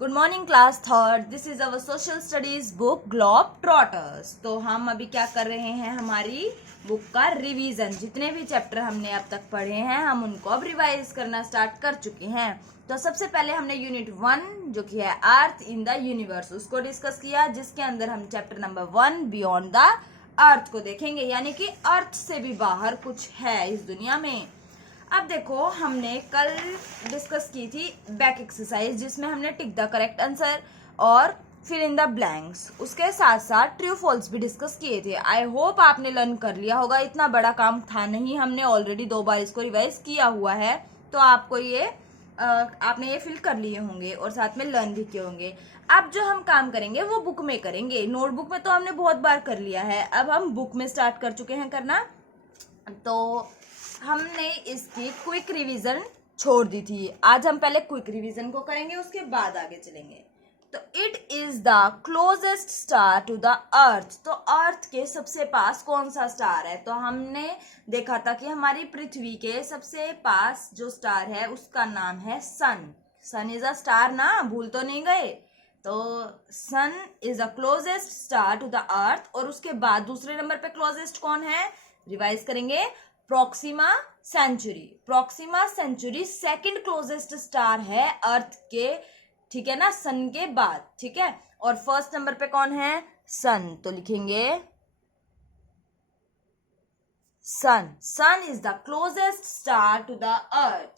Good morning class third. This is our social studies book globe trotters. तो हम अभी क्या कर रहे हैं, हमारी बुक का रिवीजन। जितने भी चैप्टर हमने अब तक पढ़े हैं हम उनको अब रिवाइज करना स्टार्ट कर चुके हैं। तो सबसे पहले हमने यूनिट 1 जो कि है अर्थ इन द यूनिवर्स उसको डिस्कस किया, जिसके अंदर हम chapter number 1 beyond the earth को देखेंगे, यानी कि अर्थ से भी बाहर कुछ है इस दुनिया में। अब देखो, हमने कल डिस्कस की थी बैक एक्सरसाइज, जिसमें हमने टिक द करेक्ट आंसर और फिल इन द ब्लैंक्स, उसके साथ साथ ट्रू फॉल्स भी डिस्कस किए थे। आई होप आपने लर्न कर लिया होगा, इतना बड़ा काम था नहीं, हमने ऑलरेडी 2 बार इसको रिवाइज किया हुआ है, तो आपको ये आपने ये फिल कर लिए होंगे और साथ में लर्न भी किए होंगे। अब जो हम काम करेंगे वो बुक में करेंगे। नोटबुक में तो हमने बहुत बार कर लिया है, अब हम बुक में स्टार्ट कर चुके हैं करना। तो हमने इसकी क्विक रिवीजन छोड़ दी थी, आज हम पहले क्विक रिवीजन को करेंगे, उसके बाद आगे चलेंगे। तो it is the closest star to the earth. तो अर्थ के सबसे पास कौन सा स्टार है? तो हमने देखा था कि हमारी पृथ्वी के सबसे पास जो स्टार है उसका नाम है सन। सन इज अ स्टार ना, भूल तो नहीं गए? तो sun is the closest star to the earth. और उसके बाद दूसरे नंबर पे क्लोजेस्ट कौन है, रिवाइज करेंगे, Proxima Centauri. Proxima Centauri second closest star है अर्थ के, ठीक है ना, सन के बाद, ठीक है। और फर्स्ट नंबर पे कौन है? सन। तो लिखेंगे sun. Sun is the closest star to the earth.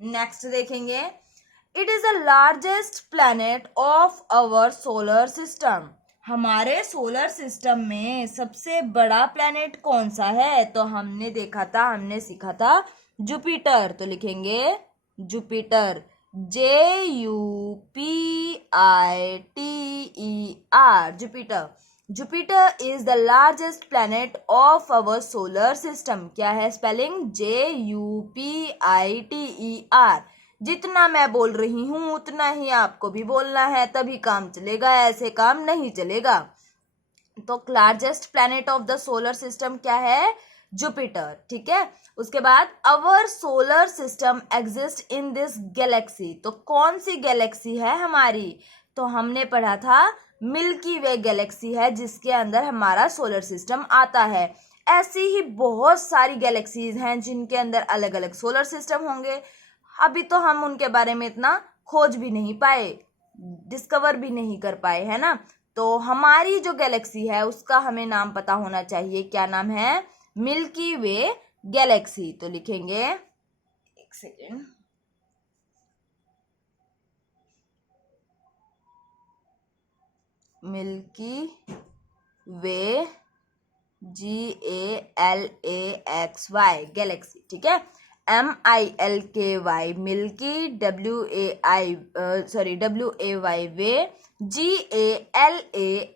Next देखेंगे, it is the largest planet of our solar system. हमारे सोलर सिस्टम में सबसे बड़ा प्लैनेट कौन सा है? तो हमने देखा था, हमने सीखा था जुपिटर। तो लिखेंगे Jupiter, JUPITER, Jupiter. Jupiter is the largest planet of our solar system. क्या है स्पेलिंग? JUPITER। जितना मैं बोल रही हूं उतना ही आपको भी बोलना है, तभी काम चलेगा, ऐसे काम नहीं चलेगा। तो largest planet of the solar system क्या है? जुपिटर, ठीक है। उसके बाद our solar system exist in this Galaxy. तो कौन सी गैलेक्सी है हमारी? तो हमने पढ़ा था मिल्की वे गैलेक्सी है, जिसके अंदर हमारा सोलर सिस्टम आता है। ऐसी ही बहुत सारी गैलेक्सीज हैं जिनके अंदर अलग अलग सोलर सिस्टम होंगे। अभी तो हम उनके बारे में इतना खोज भी नहीं पाए, डिस्कवर भी नहीं कर पाए, है ना। तो हमारी जो गैलेक्सी है उसका हमें नाम पता होना चाहिए। क्या नाम है? मिल्की वे गैलेक्सी। तो लिखेंगे, एक सेकेंड, मिल्की वे, GALAXY गैलेक्सी, ठीक है। MILKY मिल्की, WAY वे,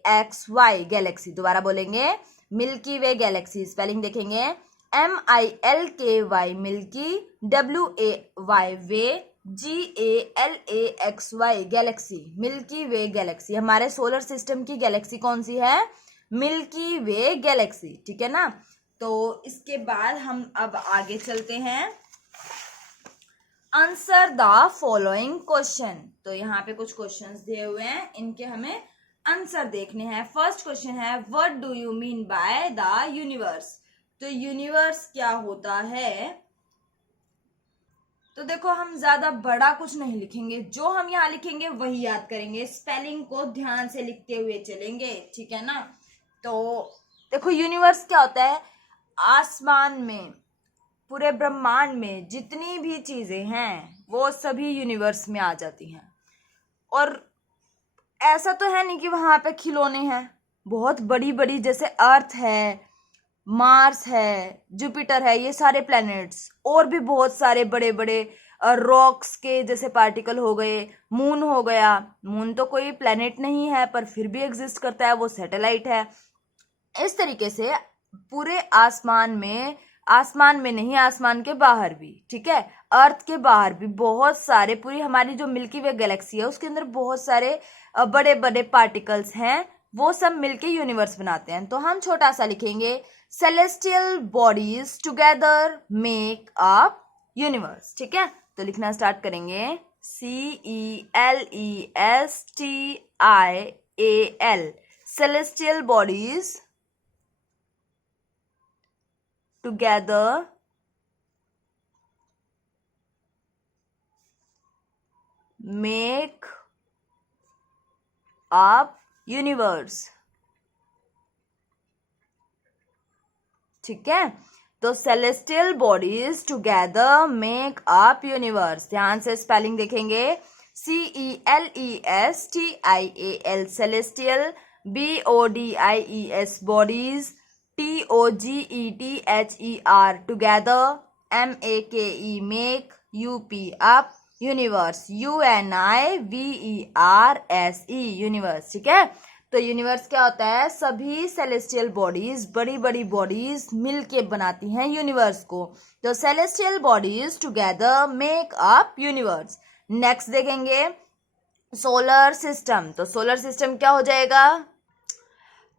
GALAXY गैलेक्सी। दोबारा बोलेंगे, मिल्की वे गैलेक्सी। स्पेलिंग देखेंगे, MILKY मिल्की, WAY वे, GALAXY गैलेक्सी, मिल्की वे गैलेक्सी। हमारे सोलर सिस्टम की गैलेक्सी कौन सी है? मिल्की वे गैलेक्सी, ठीक है ना। तो इसके बाद हम अब आगे चलते हैं। Answer the following question. तो यहाँ पे कुछ क्वेश्चंस दिए हुए हैं, इनके हमें आंसर देखने हैं। फर्स्ट क्वेश्चन है, what do you mean by the universe? तो यूनिवर्स क्या होता है? तो देखो, हम ज्यादा बड़ा कुछ नहीं लिखेंगे, जो हम यहाँ लिखेंगे वही याद करेंगे, स्पेलिंग को ध्यान से लिखते हुए चलेंगे, ठीक है ना। तो देखो, यूनिवर्स क्या होता है? आसमान में, पूरे ब्रह्मांड में जितनी भी चीजें हैं वो सभी यूनिवर्स में आ जाती हैं। और ऐसा तो है नहीं कि वहां पे खिलौने हैं, बहुत बड़ी बड़ी, जैसे अर्थ है, मार्स है, जुपिटर है, ये सारे प्लैनेट्स, और भी बहुत सारे बड़े बड़े रॉक्स के जैसे पार्टिकल हो गए, मून हो गया। मून तो कोई प्लैनेट नहीं है पर फिर भी एग्जिस्ट करता है, वो सैटेलाइट है। इस तरीके से पूरे आसमान में नहीं, आसमान के बाहर भी, ठीक है, अर्थ के बाहर भी बहुत सारे, पूरी हमारी जो मिल्की वे गैलेक्सी है उसके अंदर बहुत सारे बड़े बड़े पार्टिकल्स हैं, वो सब मिलके यूनिवर्स बनाते हैं। तो हम छोटा सा लिखेंगे, celestial bodies together make a universe, ठीक है। तो लिखना स्टार्ट करेंगे, celestial, celestial bodies together make up universe. ठीक है, तो celestial bodies together make up universe. ध्यान से स्पेलिंग देखेंगे, celestial, celestial, bodies, bodies, together, together, make, up, universe, universe, universe. ठीक है, तो यूनिवर्स क्या होता है, सभी सेलेस्टियल बॉडीज, बड़ी बड़ी बॉडीज मिलके बनाती हैं यूनिवर्स को. तो celestial bodies together make up universe. Next देखेंगे सोलर सिस्टम. तो सोलर सिस्टम क्या हो जाएगा,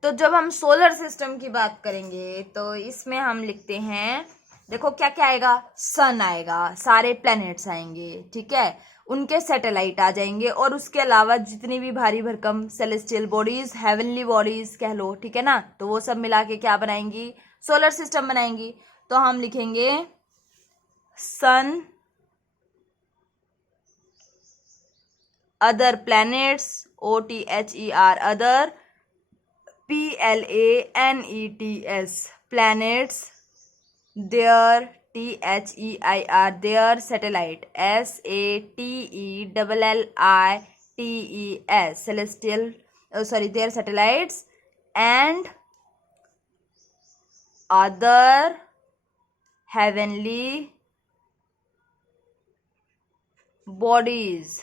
तो जब हम सोलर सिस्टम की बात करेंगे तो इसमें हम लिखते हैं, देखो क्या क्या आएगा, सन आएगा, सारे प्लैनेट्स आएंगे, ठीक है, उनके सैटेलाइट आ जाएंगे, और उसके अलावा जितनी भी भारी भरकम सेलेस्टियल बॉडीज, हेवनली बॉडीज कह लो, ठीक है ना, तो वो सब मिला के क्या बनाएंगी, सोलर सिस्टम बनाएंगी. तो हम लिखेंगे sun, other planets, OTHER, other, PLANETS, planets, their, THEIR, their satellite, SATELLITES, celestial, their satellites, and other heavenly bodies.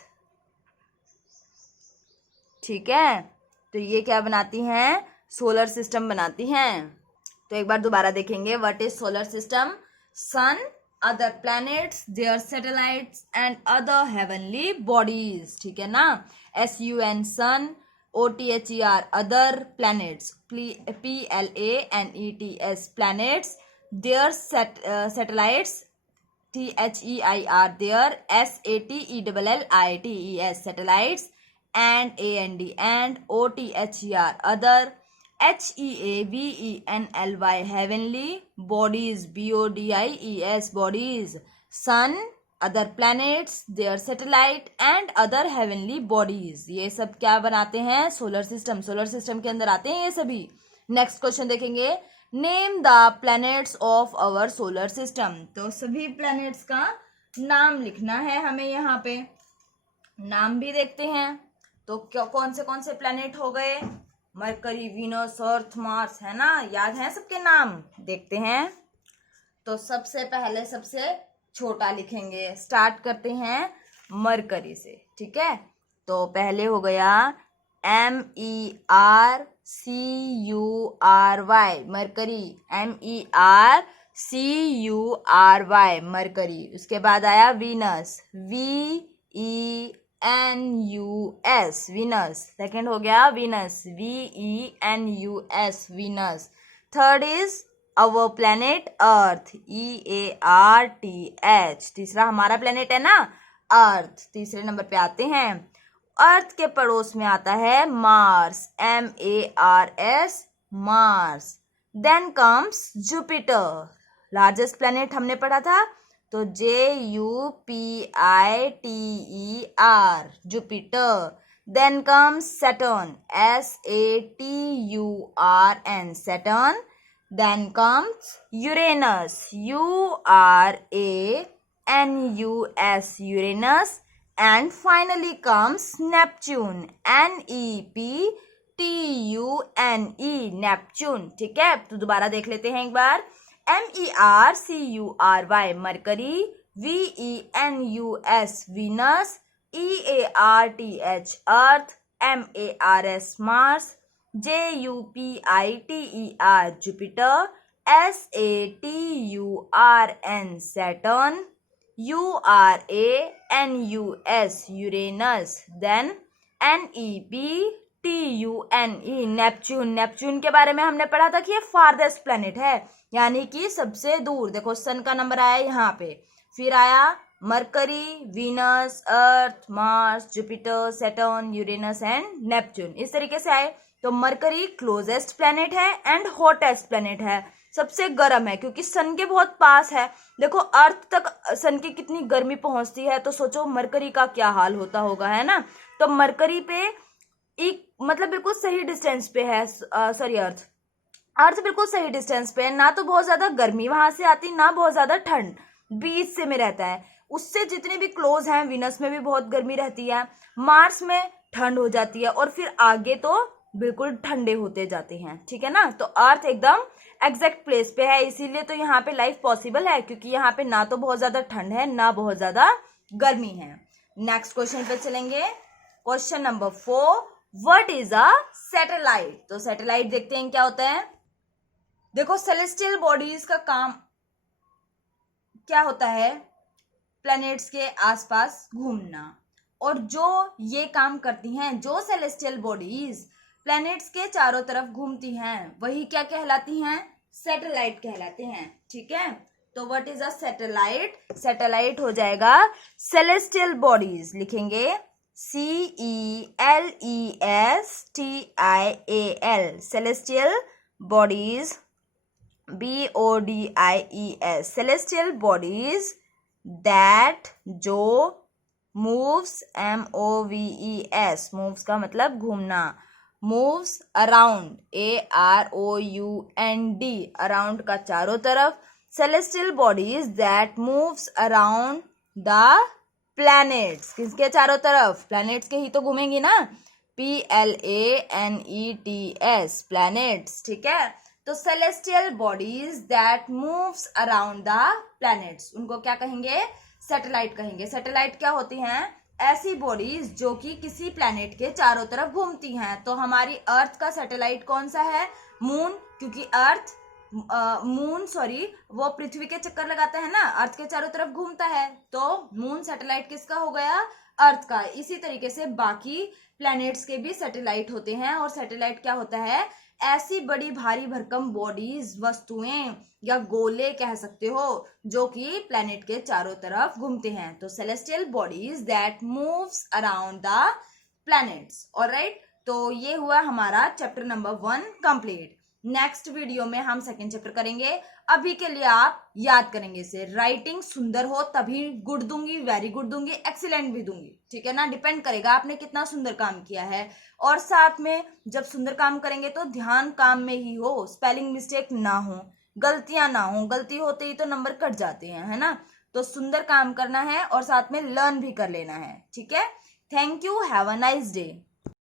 ठीक है, तो ये क्या बनाती हैं, सोलर सिस्टम बनाती हैं. तो एक बार दोबारा देखेंगे, व्हाट इज solar system, sun, other planets, their satellites, and other heavenly bodies. ठीक है ना, SUN sun, OTHER other planets, PLANETS planets, their satellites, THEIR their, SATELLITES satellites, and OTHER other, HEAVENLY heavenly bodies, BODIES bodies, sun, other planets, their satellite, and other heavenly bodies. ये सब क्या बनाते हैं, solar system. Solar system के अंदर आते हैं ये सभी. नेक्स्ट क्वेश्चन देखेंगे, name the planets of our solar system. तो सभी प्लैनेट्स का नाम लिखना है हमें, यहाँ पे नाम भी देखते हैं. तो कौन से प्लैनेट हो गए, मरकरी, वीनस, अर्थ, मार्स, है ना, याद है सबके नाम. देखते हैं, तो सबसे पहले सबसे छोटा लिखेंगे, स्टार्ट करते हैं मरकरी से. ठीक है, तो पहले हो गया MERCURY, मरकरी, MERCURY, मरकरी. उसके बाद आया वीनस, VENUS, वीनस. सेकेंड हो गया Venus, VENUS, Venus. Third is our planet earth, EARTH. तीसरा हमारा प्लैनेट है ना, अर्थ. तीसरे नंबर पे आते हैं. अर्थ के पड़ोस में आता है Mars, MARS, Mars. Then comes Jupiter, largest planet हमने पढ़ा था, तो JUPITER, Jupiter. Then comes Saturn, SATURN, Saturn. Then comes Uranus, URANUS, Uranus. And finally comes Neptune, NEPTUNE, Neptune. ठीक है, तो दोबारा देख लेते हैं एक बार. MERCURY, mercury, VENUS, Venus, EARTH, अर्थ, MARS, Mars, JUPITER, Jupiter, SATURN, Saturn, URANUS, Uranus. Then NEPTUNE, Neptune. Neptune के बारे में हमने पढ़ा था कि ये फारदेस्ट प्लेनेट है, यानी कि सबसे दूर. देखो सन का नंबर आया यहाँ पे, फिर आया mercury, Venus, earth, Mars, Jupiter, Saturn, Uranus and Neptune. इस तरीके से आए तो मरकरी क्लोजेस्ट प्लेनेट है एंड हॉटेस्ट प्लेनेट है, सबसे गर्म है क्योंकि सन के बहुत पास है। देखो अर्थ तक सन की कितनी गर्मी पहुंचती है, तो सोचो मरकरी का क्या हाल होता होगा, है ना। तो मरकरी पे एक मतलब बिल्कुल सही डिस्टेंस पे है, सॉरी अर्थ बिल्कुल सही डिस्टेंस पे है, ना तो बहुत ज्यादा गर्मी वहां से आती ना बहुत ज्यादा ठंड, बीच से में रहता है। उससे जितने भी क्लोज हैं, वीनस में भी बहुत गर्मी रहती है, मार्स में ठंड हो जाती है, और फिर आगे तो बिल्कुल ठंडे होते जाते हैं, ठीक है ना। तो अर्थ एकदम एग्जैक्ट प्लेस पे है, इसीलिए तो यहाँ पे लाइफ पॉसिबल है, क्योंकि यहाँ पे ना तो बहुत ज्यादा ठंड है ना बहुत ज्यादा गर्मी है। नेक्स्ट क्वेश्चन पे चलेंगे, question number 4, what is a satellite. तो सैटेलाइट देखते हैं क्या होता है। देखो सेलेस्टियल बॉडीज का काम क्या होता है, प्लैनेट्स के आसपास घूमना, और जो ये काम करती हैं, जो सेलेस्टियल बॉडीज प्लैनेट्स के चारों तरफ घूमती हैं, वही क्या कहलाती हैं, सैटेलाइट कहलाते हैं, ठीक है। तो what is a satellite, satellite हो जाएगा सेलेस्टियल बॉडीज, लिखेंगे CELESTIAL, celestial bodies, BODIES, celestial bodies that जो moves, MOVES, moves का मतलब घूमना, moves around, AROUND, around का चारों तरफ, celestial bodies that moves around the planets, किसके चारों तरफ, planets के ही तो घूमेंगी ना, PLANETS, planets, ठीक है। तो celestial bodies that moves around the planets, उनको क्या कहेंगे, सैटेलाइट कहेंगे। सैटेलाइट क्या होती हैं, ऐसी बॉडीज जो कि किसी प्लैनेट के चारों तरफ घूमती हैं। तो हमारी अर्थ का सैटेलाइट कौन सा है, मून, क्योंकि अर्थ वो पृथ्वी के चक्कर लगाता है ना, अर्थ के चारों तरफ घूमता है, तो मून सैटेलाइट किसका हो गया, अर्थ का। इसी तरीके से बाकी प्लैनेट्स के भी सैटेलाइट होते हैं, और सैटेलाइट क्या होता है, ऐसी बड़ी भारी भरकम बॉडीज, वस्तुएं या गोले कह सकते हो, जो कि प्लैनेट के चारों तरफ घूमते हैं। तो celestial bodies that moves around the planets, alright. तो ये हुआ हमारा chapter number 1 complete. Next video में हम सेकंड चैप्टर करेंगे। अभी के लिए आप याद करेंगे इसे, राइटिंग सुंदर हो तभी गुड दूंगी, वेरी गुड दूंगी, एक्सीलेंट भी दूंगी, ठीक है ना। डिपेंड करेगा आपने कितना सुंदर काम किया है, और साथ में जब सुंदर काम करेंगे तो ध्यान काम में ही हो, स्पेलिंग मिस्टेक ना हो, गलतियां ना हो, गलती होते ही तो नंबर कट जाते हैं, है ना। तो सुंदर काम करना है और साथ में लर्न भी कर लेना है, ठीक है। Thank you, have a nice day.